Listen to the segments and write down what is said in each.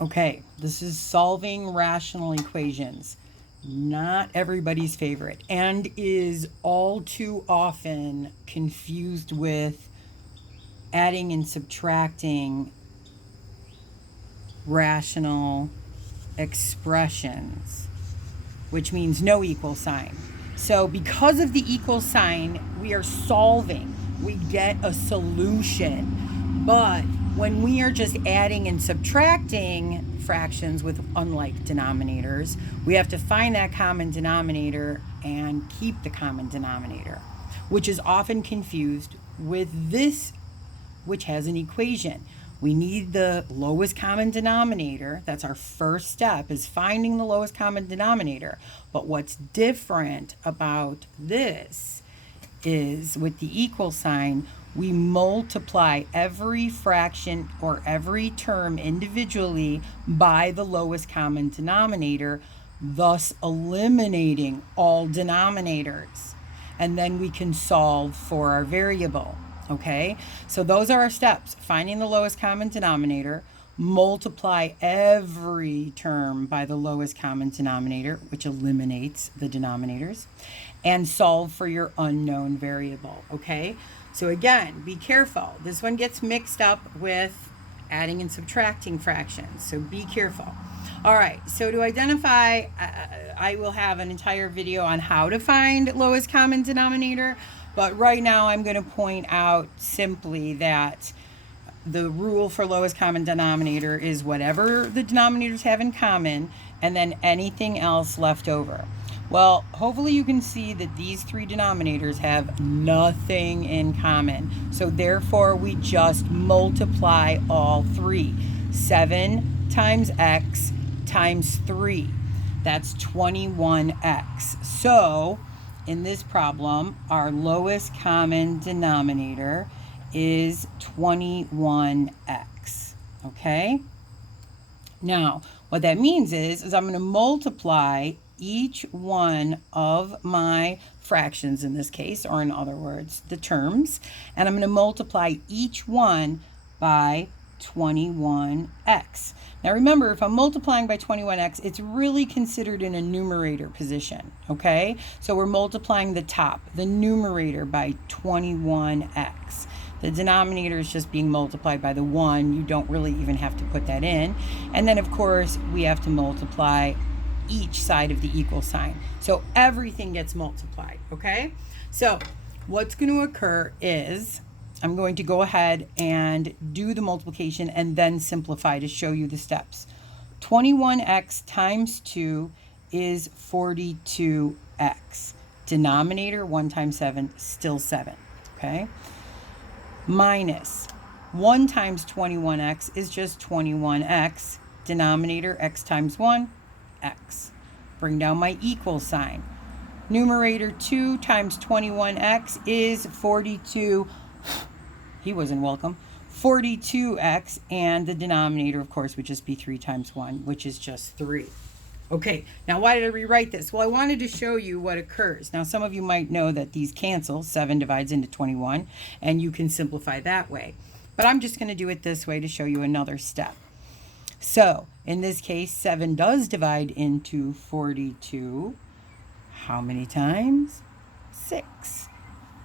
Okay, this is solving rational equations. Not everybody's favorite, and is all too often confused with adding and subtracting rational expressions, which means no equal sign. So because of the equal sign, we are solving. We get a solution. But when we are just adding and subtracting fractions with unlike denominators, we have to find that common denominator and keep the common denominator, which is often confused with this, which has an equation. We need the lowest common denominator. That's our first step, is finding the lowest common denominator. But what's different about this is with the equal sign, we multiply every fraction or every term individually by the lowest common denominator, thus eliminating all denominators. And then we can solve for our variable. Okay, so those are our steps: finding the lowest common denominator, multiply every term by the lowest common denominator, which eliminates the denominators, and solve for your unknown variable. Okay, so again, be careful. This one gets mixed up with adding and subtracting fractions, so be careful. All right, so to identify, I will have an entire video on how to find lowest common denominator. But right now I'm going to point out simply that the rule for lowest common denominator is whatever the denominators have in common and then anything else left over. Well, hopefully you can see that these three denominators have nothing in common. So therefore we just multiply all three. 7 times x times 3. That's 21x. So in this problem, our lowest common denominator is 21x, okay? Now, what that means is I'm going to multiply each one of my fractions in this case, or in other words, the terms, and I'm going to multiply each one by 21x. Now remember, if I'm multiplying by 21x, it's really considered in a numerator position, okay? So we're multiplying the top, the numerator, by 21x. The denominator is just being multiplied by the 1. You don't really even have to put that in. And then, of course, we have to multiply each side of the equal sign. So everything gets multiplied, okay? So what's going to occur is I'm going to go ahead and do the multiplication and then simplify to show you the steps. 21x times 2 is 42x. Denominator, 1 times 7, still 7, okay? Minus 1 times 21x is just 21x. Denominator, x times 1, x. Bring down my equal sign. Numerator, 2 times 21x is 42. He wasn't welcome. 42x, and the denominator, of course, would just be 3 times 1, which is just 3. Okay, now why did I rewrite this? Well, I wanted to show you what occurs. Now, some of you might know that these cancel. 7 divides into 21, and you can simplify that way. But I'm just going to do it this way to show you another step. So, in this case, 7 does divide into 42. How many times? 6.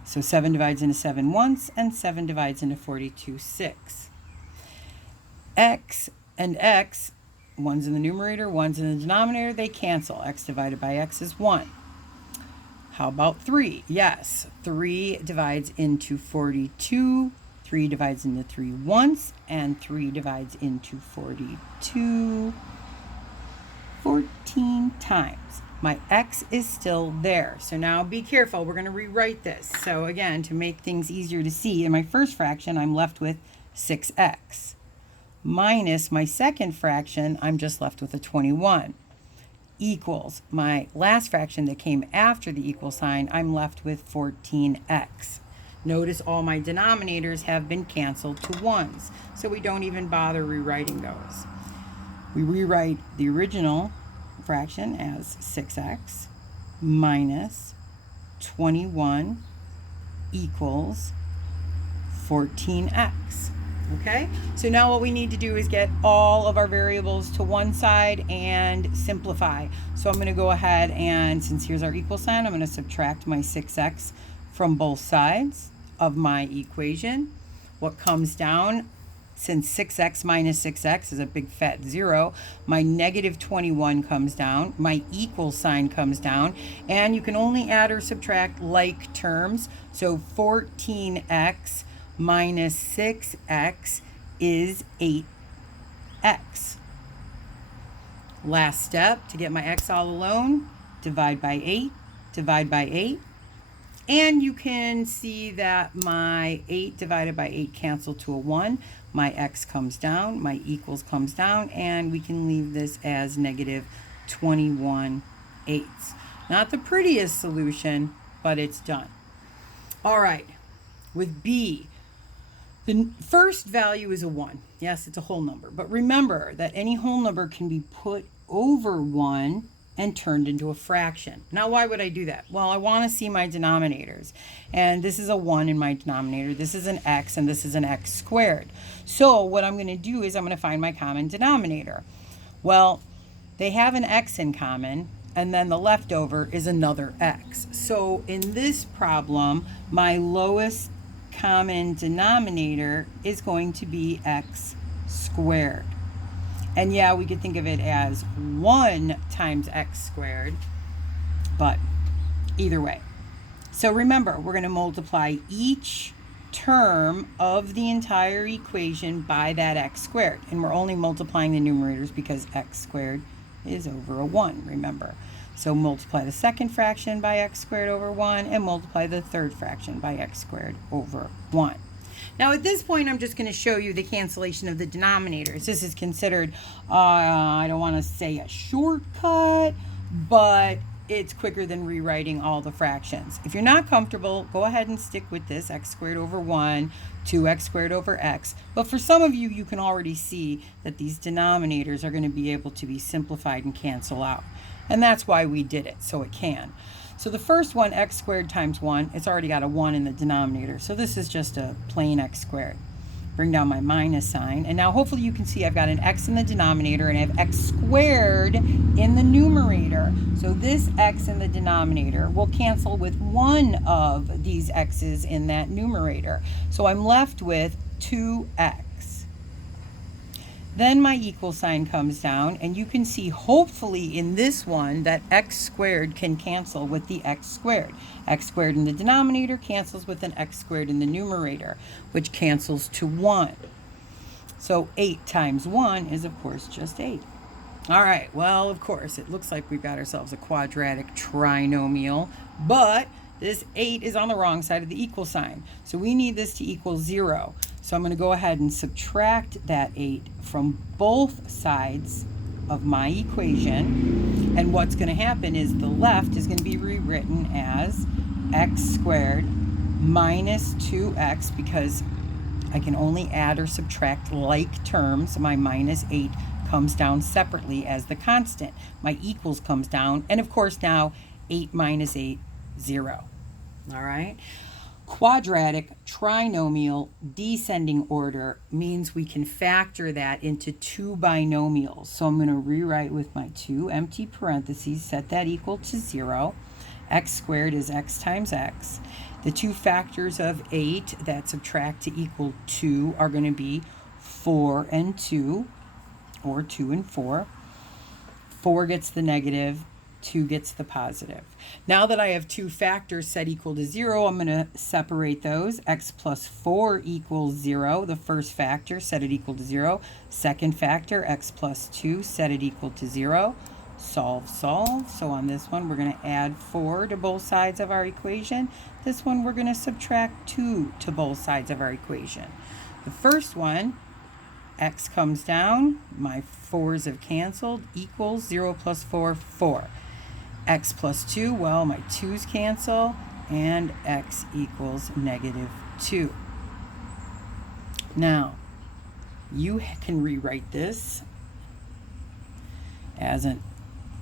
So 7 divides into 7 once, and 7 divides into 42 6. X and x, one's in the numerator, one's in the denominator, they cancel. X divided by x is 1. How about 3? Yes, 3 divides into 42. 3 divides into 3 once, and 3 divides into 42 14 times. My x is still there. So now be careful. We're going to rewrite this. So again, to make things easier to see, in my first fraction, I'm left with 6x. Minus my second fraction, I'm just left with a 21. Equals my last fraction that came after the equal sign, I'm left with 14x. Notice all my denominators have been canceled to 1s. So we don't even bother rewriting those. We rewrite the original fraction as 6x minus 21 equals 14x. Okay, so now what we need to do is get all of our variables to one side and simplify. So I'm going to go ahead and, since here's our equal sign, I'm going to subtract my 6x from both sides of my equation. What comes down, since 6x minus 6x is a big fat 0, my negative 21 comes down, my equal sign comes down, and you can only add or subtract like terms. So 14x minus 6x is 8x. Last step, to get my x all alone, divide by 8, divide by 8. And you can see that my 8 divided by 8 cancel to a 1. My x comes down, my equals comes down, and we can leave this as negative 21/8. Not the prettiest solution, but it's done. All right, with b, the first value is a 1. Yes, it's a whole number. But remember that any whole number can be put over 1 and turned into a fraction. Now, why would I do that? Well, I want to see my denominators. And this is a 1 in my denominator. This is an x, and this is an x squared. So what I'm going to do is I'm going to find my common denominator. Well, they have an x in common, and then the leftover is another x. So in this problem, my lowest common denominator is going to be x squared. And yeah, we could think of it as 1 times x squared, but either way. So remember, we're going to multiply each term of the entire equation by that x squared. And we're only multiplying the numerators because x squared is over a 1, remember. So multiply the second fraction by x squared over 1 and multiply the third fraction by x squared over 1. Now at this point, I'm just going to show you the cancellation of the denominators. This is considered, I don't want to say a shortcut, but it's quicker than rewriting all the fractions. If you're not comfortable, go ahead and stick with this, x squared over 1, 2x squared over x. But for some of you, you can already see that these denominators are going to be able to be simplified and cancel out. And that's why we did it, so it can. So the first one, x squared times 1, it's already got a 1 in the denominator. So this is just a plain x squared. Bring down my minus sign. And now hopefully you can see I've got an x in the denominator and I have x squared in the numerator. So this x in the denominator will cancel with one of these x's in that numerator. So I'm left with 2x. Then my equal sign comes down, and you can see hopefully in this one that x squared can cancel with the x squared. X squared in the denominator cancels with an x squared in the numerator, which cancels to 1. So 8 times 1 is, of course, just 8. All right, well, of course, it looks like we've got ourselves a quadratic trinomial, but this 8 is on the wrong side of the equal sign. So we need this to equal 0. So I'm going to go ahead and subtract that 8 from both sides of my equation. And what's going to happen is the left is going to be rewritten as x squared minus 2x, because I can only add or subtract like terms. My minus 8 comes down separately as the constant. My equals comes down. And of course now 8 minus 8, 0. All right. Quadratic trinomial descending order means we can factor that into two binomials. So I'm going to rewrite with my two empty parentheses, set that equal to 0. X squared is x times x. The two factors of 8 that subtract to equal 2 are going to be 4 and 2, or 2 and 4. 4 gets the negative, 2 gets the positive. Now that I have two factors set equal to 0, I'm going to separate those. X plus 4 equals 0. The first factor, set it equal to 0. Second factor, x plus 2, set it equal to 0. Solve, solve. So on this one, we're going to add 4 to both sides of our equation. This one, we're going to subtract 2 to both sides of our equation. The first one, x comes down. My 4's have canceled. Equals 0 plus 4, 4. X plus 2, well, my 2's cancel, and x equals negative 2. Now, you can rewrite this as an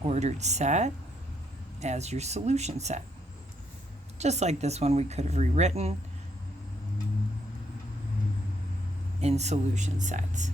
ordered set, as your solution set. Just like this one we could have rewritten. in solution sets.